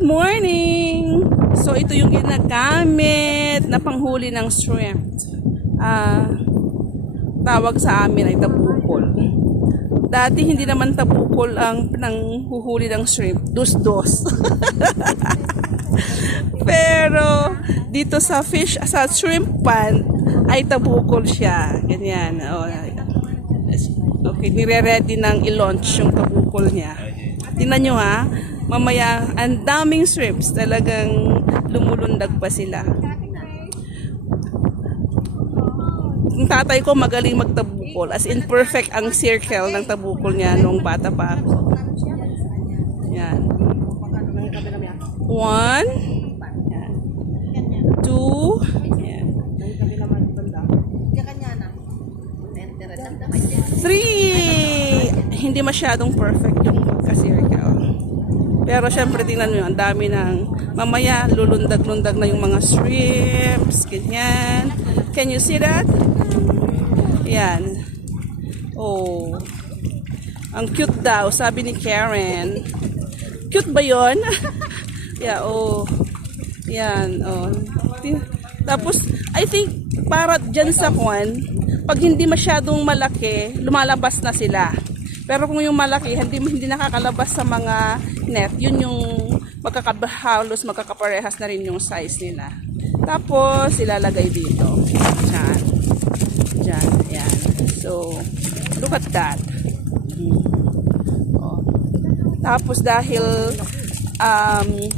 Good morning! So ito yung ginagamit na panghuli ng shrimp. Tawag sa amin ay tabukol. Dati hindi naman tabukol ang nanghuhuli ng shrimp, dos-dos. Pero dito sa shrimp pan ay tabukol siya. Ganyan. Okay, nire-ready ng i-launch yung tabukol niya. Tingnan nyo ha, mamaya ang daming shrimps, talagang lumulundag pa sila. Yung tatay ko magaling magtabukol, as in perfect ang circle ng tabukol niya nung bata pa ako. Yan. 1, 2, 3. Hindi masyadong perfect yung pagka-circle. Pero syempre tingnan nyo, ang dami ng mamaya lulundag-lundag na yung mga shrimps, ganyan. Can you see that? Yan. Oh. Ang cute daw, sabi ni Karen. Cute ba yon? Yeah, oh. Yan, oh. Tapos, I think, para dyan sa kwan, pag hindi masyadong malaki, lumalabas na sila. Pero kung yung malaki, hindi nakakalabas sa mga net, yun yung halos magkakaparehas na rin yung size nila. Tapos, ilalagay dito. Diyan. Diyan. Ayan. So, look at that. Oh. Tapos, dahil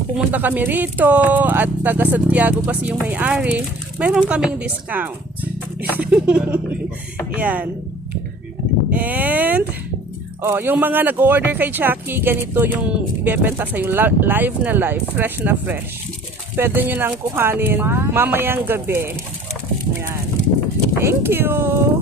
pumunta kami rito at taga Santiago kasi yung may-ari, mayroon kaming discount. Yan. And yung mga nag-order kay Jackie, ganito yung ibebenta sa'yo, live na live, fresh na fresh. Pwede nyo nang kuhanin mamayang gabi. Ayan. Thank you!